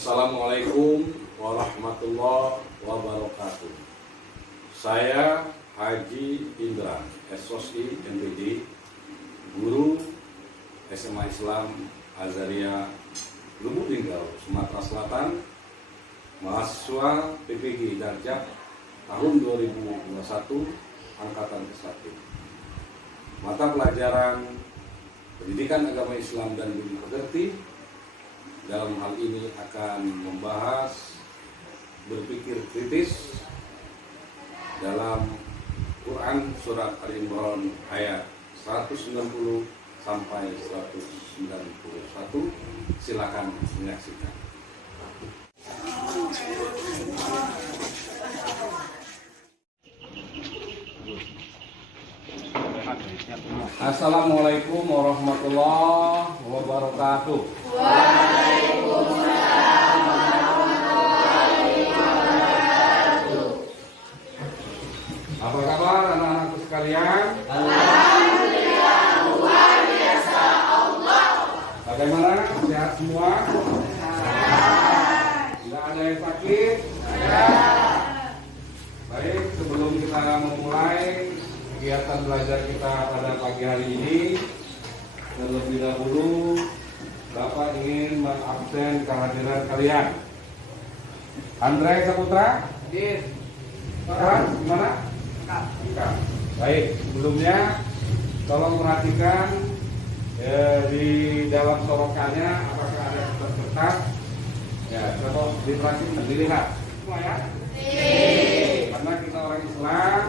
Assalamualaikum warahmatullahi wabarakatuh. Saya Haji Indra, SOSI MPD, guru SMA Islam Azaria Lubuk Linggau, Sumatera Selatan, mahasiswa PPG Darjat tahun 2021, angkatan ke-1. Mata pelajaran Pendidikan Agama Islam dan Budi Pekerti dalam hal ini akan membahas berpikir kritis dalam Quran Surat Ali Imran ayat 190 sampai 191. Silakan menyaksikan. Assalamualaikum warahmatullahi wabarakatuh. Waalaikumsalam warahmatullahi wabarakatuh. Apa kabar anak-anakku sekalian? Alhamdulillah, luar biasa Allah. Bagaimana? Sehat semua? Tidak ada yang sakit? Baik, sebelum kita memulai kegiatan belajar kita pada pagi hari ini, terlebih dahulu Bapak ingin mengabsen kehadiran kalian. Andre Saputra? Hadir. Pak, gimana? Enggak. Baik, sebelumnya tolong perhatikan di dalam sorokannya apakah ada kertas-kertas. Ya, coba diperhatikan, dilihat semua ya. Karena kita orang Islam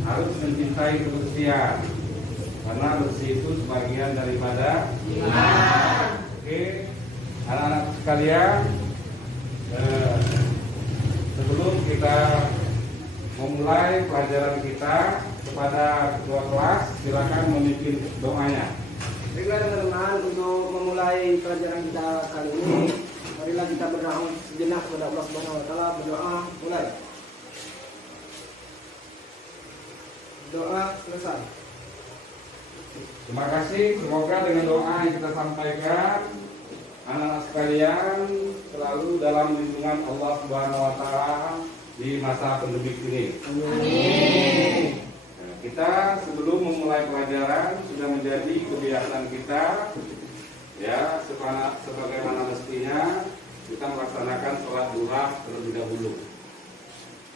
harus mencintai kebersihan, karena bersih itu sebagian daripada iman. Oke, anak-anak sekalian, sebelum kita memulai pelajaran kita, kepada ketua kelas silakan memimpin doanya. Baiklah teman-teman, untuk memulai pelajaran kita kali ini, marilah kita berdoa sejenak kepada Allah Subhanahu wa taala. Berdoa, mulai. Doa selesai. Terima kasih. Semoga dengan doa yang kita sampaikan, anak-anak sekalian selalu dalam lindungan Allah Subhanahu wa taala di masa pandemi ini. Amin. Nah, kita sebelum memulai pelajaran sudah menjadi kebiasaan kita, ya, sebagaimana mestinya kita melaksanakan sholat duha terlebih dahulu.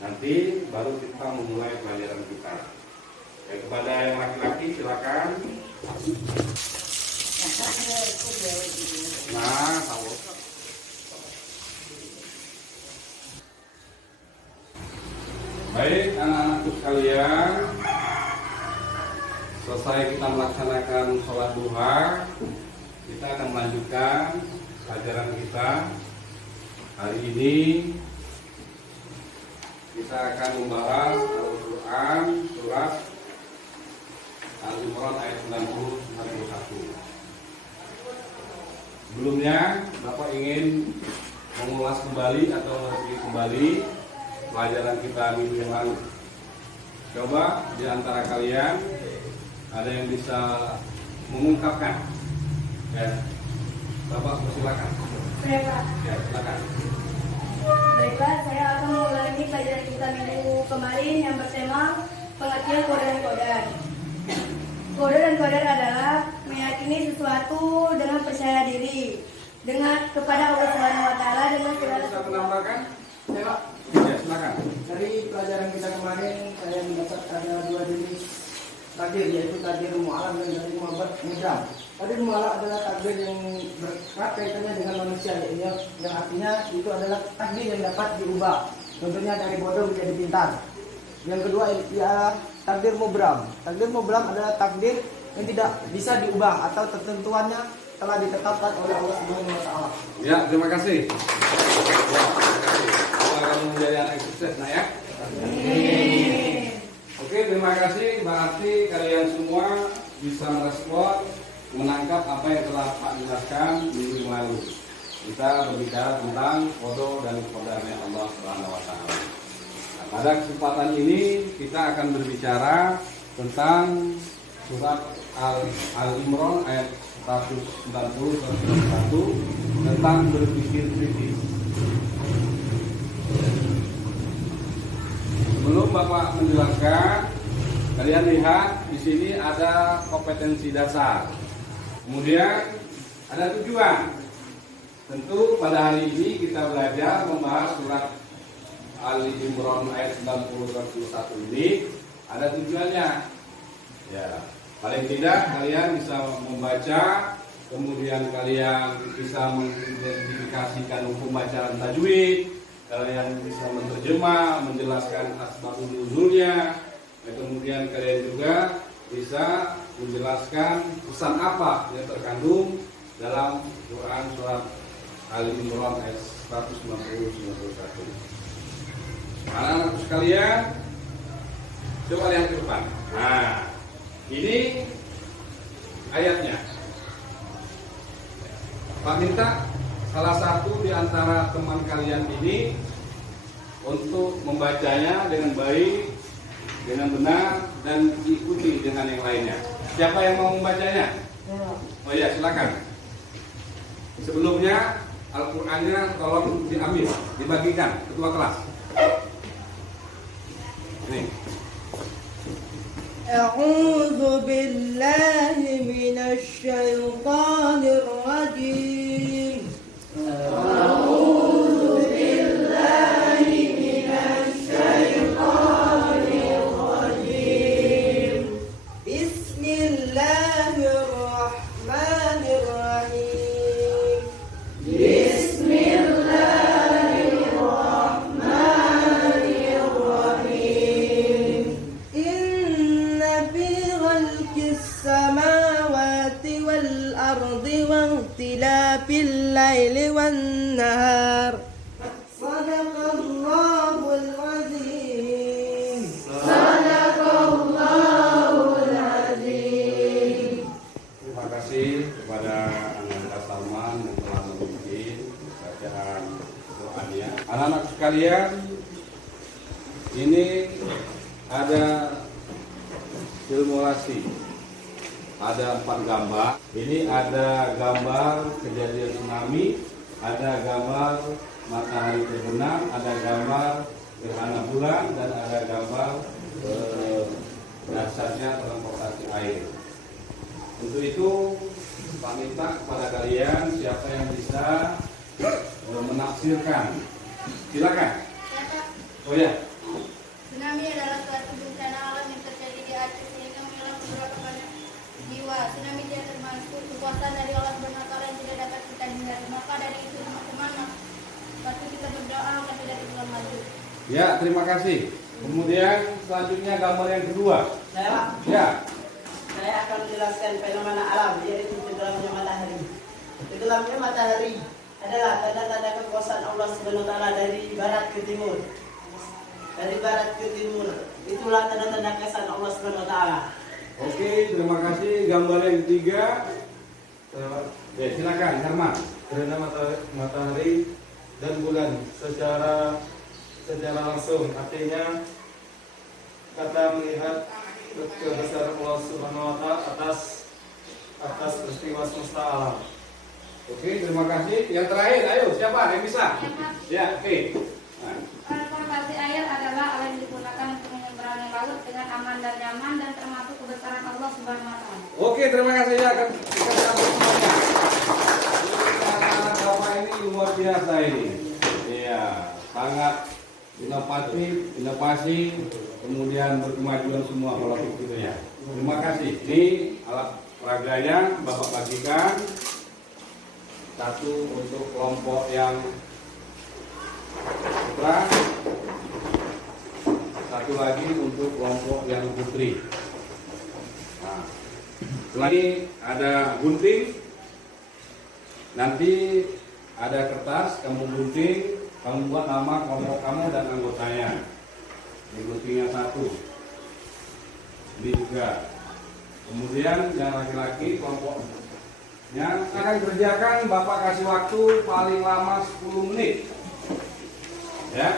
Nanti baru kita memulai pelajaran kita. Ya, kepada yang laki-laki silakan. Nah, tahu. Baik, anak-anakku sekalian, selesai kita melaksanakan sholat duha, kita akan melanjutkan pelajaran kita. Hari ini kita akan membahas Al-Quran surat Al-Imran ayat 90-91. Sebelumnya Bapak ingin mengulas kembali atau mereview kembali pelajaran kita minggu yang lalu. Coba di antara kalian ada yang bisa mengungkapkan? Ya, Bapak silakan. Saya Pak. Ya, silakan. Baiklah, saya akan mengulangi pelajaran kita minggu kemarin yang bertema pengertian qadar dan qadar. Qadar dan qadar adalah meyakini sesuatu dengan percaya diri dengan kepada Allah Subhanahu wa taala dengan segala Bisa menambahkan? Ya, Pak. Ya, silakan. Dari pelajaran kita kemarin, saya mendapat ada dua jenis takdir, yaitu takdir mu'alaf dan takdir mudram. Takdir mu'alaf adalah takdir yang berat kaitannya dengan manusia, yang artinya itu adalah takdir yang dapat diubah. Contohnya dari bodoh menjadi pintar. Yang kedua ialah takdir mubram. Takdir mubram adalah takdir yang tidak bisa diubah atau ketentuannya telah ditetapkan oleh Allah Subhanahu wa taala. Ya, terima kasih. Semoga kamu menjadi anak yang sukses, nah ya. Oke, terima kasih. Berarti kalian semua bisa merespon, menangkap apa yang telah Pak jelaskan minggu yang lalu. Kita berbicara tentang qada dan qadarnya Allah Subhanahu wa taala. Nah, pada kesempatan ini kita akan berbicara tentang surat Al-Imran ayat 190-191 tentang berpikir kritis. menjelaskan, kalian lihat di sini ada kompetensi dasar. Kemudian ada tujuan. Tentu pada hari ini kita belajar membahas surat Ali Imran ayat 91 ini ada tujuannya. Ya, paling tidak kalian bisa membaca, kemudian kalian bisa mengidentifikasikan hukum bacaan tajwid, kalian bisa menerjemah, menjelaskan asbabun nuzulnya, kemudian kalian juga bisa menjelaskan pesan apa yang terkandung dalam Quran surat Ali Imran ayat 190-91. Anak-anak sekalian, coba lihat ke depan. Nah, ini ayatnya. Pak minta salah satu di antara teman kalian ini untuk membacanya dengan baik, dengan benar, dan diikuti dengan yang lainnya. Siapa yang mau membacanya? Oh ya, silakan. Sebelumnya Al-Qur'annya tolong diambil, dibagikan ketua kelas. Ini. A'udzu billahi minasy syaithanir rajim. A'udzu billahi minasy syaithanir rajim. Bismillahirrahmanirrahim. Fil laili wan nahar. Sadaqallahul azim. Sadaqallahul azim. Terima kasih kepada Anak Salman yang telah memimpin bacaan doanya. Anak-anak sekalian, ini ada simulasi. Ada 4 gambar. Ini ada gambar kejadian tsunami, ada gambar matahari terbenam, ada gambar gerhana bulan, dan ada gambar dasarnya transportasi air. Untuk itu, Pak minta kepada kalian siapa yang bisa menafsirkan. Silakan. Oh ya. Tsunami adalah suatu bencana alam yang terjadi di Aceh sehingga menyerang beberapa banyak jiwa. Tsunami tidak termasuk kekuasaan dari Allah Subhanahu wa taala yang tidak dapat kita hindari. Maka dari itu teman-teman, waktu kita berdoa agar tidak terulang lagi. Ya, terima kasih. Kemudian selanjutnya gambar yang kedua. Saya, Pak. Ya. Saya akan menjelaskan fenomena alam, yaitu tenggelamnya matahari. Tenggelamnya matahari adalah tanda-tanda kekuasaan Allah Subhanahu wa taala dari barat ke timur. Dari barat ke timur. Itulah tanda-tanda keesaan Allah Subhanahu wa taala. Oke, terima kasih. Gambar yang ketiga. Ya, silakan, Herman. Gerhana matahari dan bulan secara langsung, artinya kata melihat kebesaran Allah Subhanahu wa taala atas peristiwa semesta alam. Oke, terima kasih. Yang terakhir, ayo siapa yang bisa? Ya, oke. Nah. Transportasi air adalah alat yang digunakan untuk menyeberangi laut dengan aman dan nyaman dan termasuk kebesaran Allah Subhanahu wa taala. Oke, terima kasih ya. Kita sambut semuanya. Bapak ini luar biasa ini. Iya, sangat inovasi, kemudian berkemajuan semua kalau begitu ya. Terima kasih. Ini alat peraganya Bapak bagikan. Satu untuk kelompok yang putra, satu lagi untuk kelompok yang putri. Nah, setelah ini ada gunting, nanti ada kertas, kamu gunting, kamu buat nama kelompok kamu dan anggotanya. Ini guntingnya satu, ini juga. Kemudian yang laki-laki kelompoknya akan kerjakan, Bapak kasih waktu paling lama 10 menit. Ya.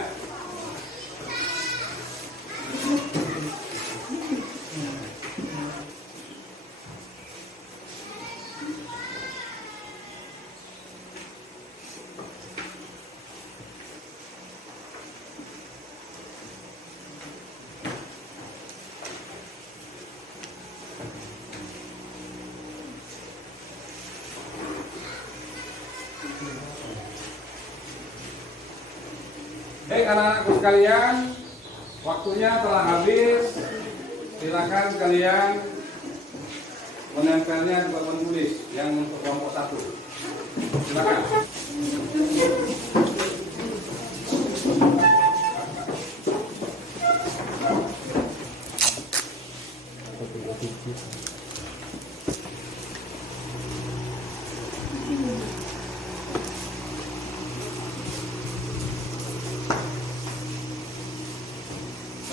Baik anak-anakku sekalian, waktunya telah habis. Silakan kalian menempelnya di papan tulis yang untuk kelompok 1. Silakan.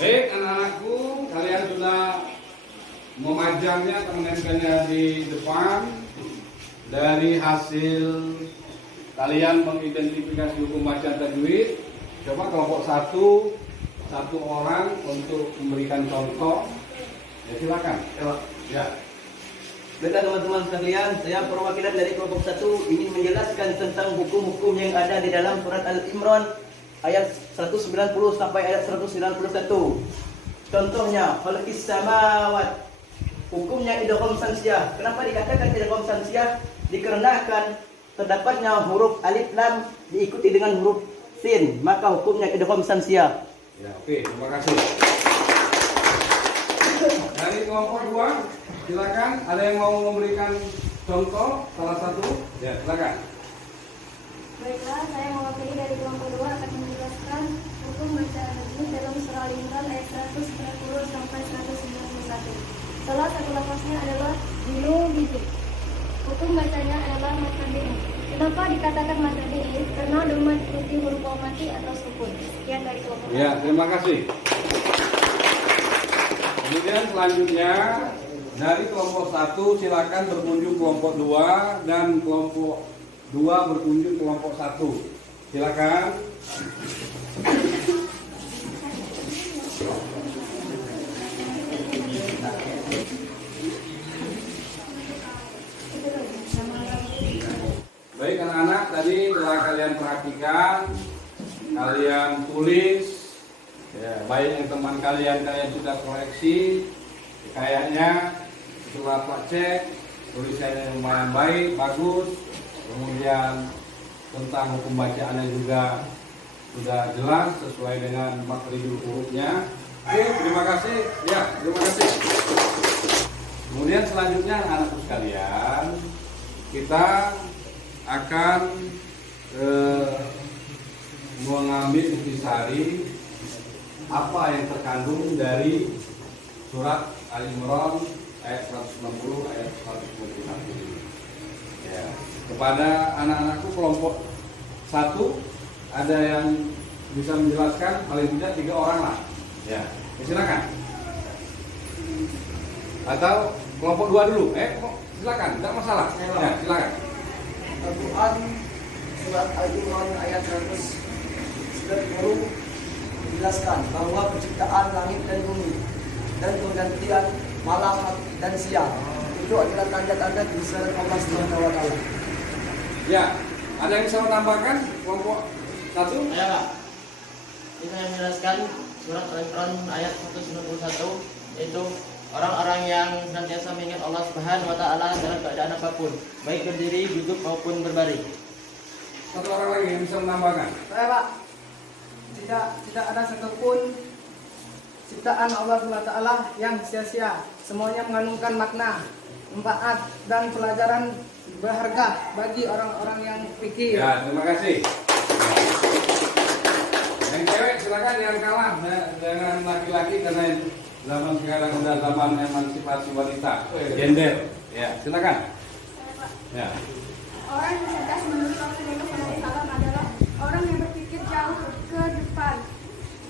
Baik anak-anakku, kalian sudah memajangnya atau menempelnya di depan. Dari hasil kalian mengidentifikasi hukum baca tajwid, coba kelompok 1 orang untuk memberikan contoh. Ya silakan. Ya. Baiklah teman-teman sekalian, saya perwakilan dari kelompok 1 ingin menjelaskan tentang hukum-hukum yang ada di dalam surat Al-Imran ayat 190 sampai ayat 191. Contohnya, khalqis samawat. Hukumnya idgham sansiyah. Kenapa dikatakan idgham sansiyah? Dikarenakan terdapatnya huruf alif lam diikuti dengan huruf sin, maka hukumnya idgham sansiyah. Ya, oke, terima kasih. Dari kelompok 2, silakan. Ada yang mau memberikan contoh salah satu? Ya, silakan. Baiklah, saya mewakili dari kelompok 2 akan menjelaskan hukum bacaan ini dalam surah Al-Imran ayat 190 sampai 191. Salah satu lafaznya adalah dinu gitu. Hukum bacanya adalah matabi'i. Kenapa dikatakan matabi'i? Karena doma diikuti huruf mati atau sukun. Sekian dari kelompok. Ya, terima kasih. Kemudian selanjutnya dari kelompok 1 silakan berkunjung kelompok 2 dan kelompok 2 berkunjung kelompok 1. Silakan. Baik anak-anak, tadi telah kalian perhatikan, kalian tulis, ya, baik yang teman kalian sudah koreksi, kayaknya coba Pak cek, tulisannya yang lumayan baik, bagus, kemudian tentang hukum bacaannya juga sudah jelas sesuai dengan makhrajul hurufnya. Oke, terima kasih. Ya, terima kasih. Kemudian selanjutnya anak-anakku sekalian, kita akan mengambil intisari apa yang terkandung dari surat Al-Imran ayat 190 ayat 191. Ya, kepada anak-anakku kelompok 1 ada yang bisa menjelaskan, paling tidak 3 orang lah. Ya, silakan. Atau kelompok 2 dulu. Silakan, tidak masalah. Ya, silakan. Al-Quran surat Al-Imran ayat 190 menjelaskan bahwa penciptaan langit dan bumi dan pergantian malam dan siang itu adalah tanda-tanda kebesaran Allah Subhanahu wa taala. Ya, ada yang bisa menambahkan kelompok 1? Saya Pak, ini saya menjelaskan surat Al-Imran ayat 191, yaitu orang-orang yang senantiasa mengingat Allah Subhanahu wa taala dalam keadaan apapun, baik berdiri, duduk maupun berbaring. Satu orang lagi yang bisa menambahkan. Saya Pak, tidak ada satupun ciptaan Allah SWT yang sia-sia. Semuanya mengandungkan makna, manfaat dan pelajaran berharga bagi orang-orang yang pikir. Ya, terima kasih. Yang cewek silakan, yang kalah dengan laki-laki karena zaman sekarang udah zaman emansipasi wanita, gender. Ya, silakan. Ya. Orang yang cerdas menurut Rasulullah SAW adalah orang yang berpikir jauh ke depan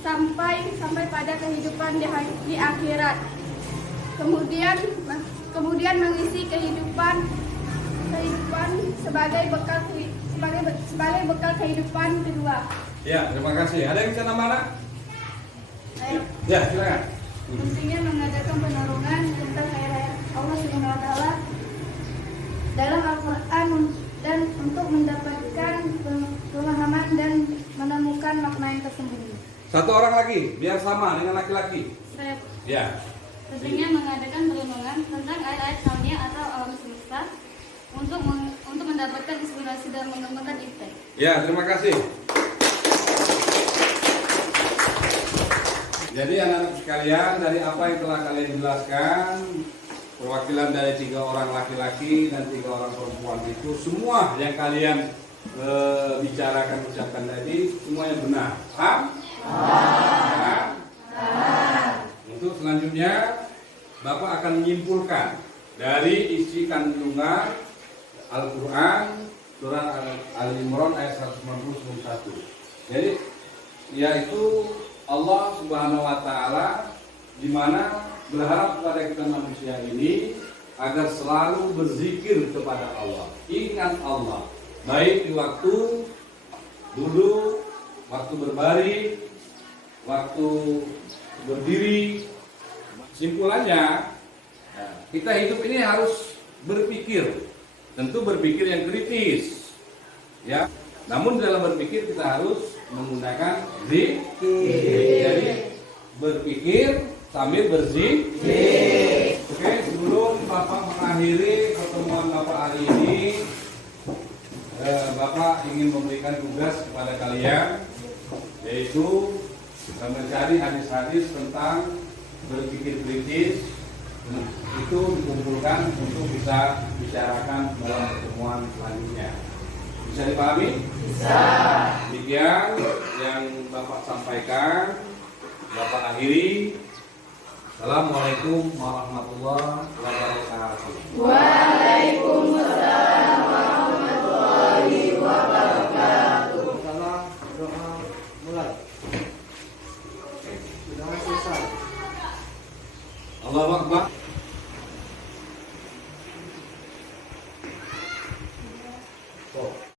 sampai pada kehidupan di akhirat. Kemudian mengisi kehidupan sebagai bekal kehidupan kedua. Ya, terima kasih. Ada yang bisa nambah, Nak? Ayo. Ya, silakan. Pentingnya mengadakan penerungan tentang ayat-ayat Allah Subhanahu wa taala dalam Al-Qur'an dan untuk mendapatkan pemahaman dan menemukan makna yang tersembunyi. Satu orang lagi, biar sama dengan laki-laki. Saya Ya. pentingnya mengadakan perenungan tentang ayat-ayat kauniyah atau alam semesta untuk mendapatkan inspirasi dan mengembangkan impact. Ya, terima kasih. Jadi anak-anak sekalian, dari apa yang telah kalian jelaskan, perwakilan dari 3 orang laki-laki dan 3 orang perempuan itu, semua yang kalian bicarakan, ucapkan tadi, semuanya benar. Paham? Paham? Untuk selanjutnya, Bapak akan menyimpulkan dari isi kandungan Al-Quran surah Al-Imran ayat 191. Jadi yaitu Allah Subhanahu wa taala di mana berharap kepada kita manusia ini agar selalu berzikir kepada Allah, ingat Allah, baik di waktu duduk, waktu berbaring, waktu berdiri. Simpulannya, kita hidup ini harus berpikir, tentu berpikir yang kritis, ya. Namun dalam berpikir kita harus menggunakan zikir. Jadi berpikir sambil berzikir. Oke, sebelum Bapak mengakhiri pertemuan Bapak hari ini, Bapak ingin memberikan tugas kepada kalian, yaitu mencari hadis-hadis tentang berpikir kritis, itu dikumpulkan untuk bisa bicarakan dalam pertemuan selanjutnya. Bisa dipahami? Bisa. Demikian yang Bapak sampaikan, Bapak akhiri. Assalamualaikum warahmatullahi wabarakatuh. Waalaikumsalam warahmatullahi wabarakatuh. Salam doa mulai. Sudah selesai. Allahu Akbar.